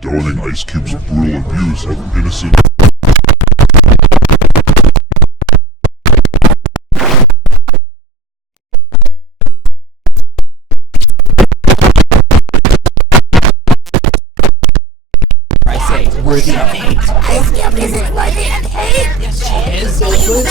condoning Ice Cube's brutal abuse of innocent... I say, worthy of hate. Ice Cube isn't worthy of hate! Yes, she is. She's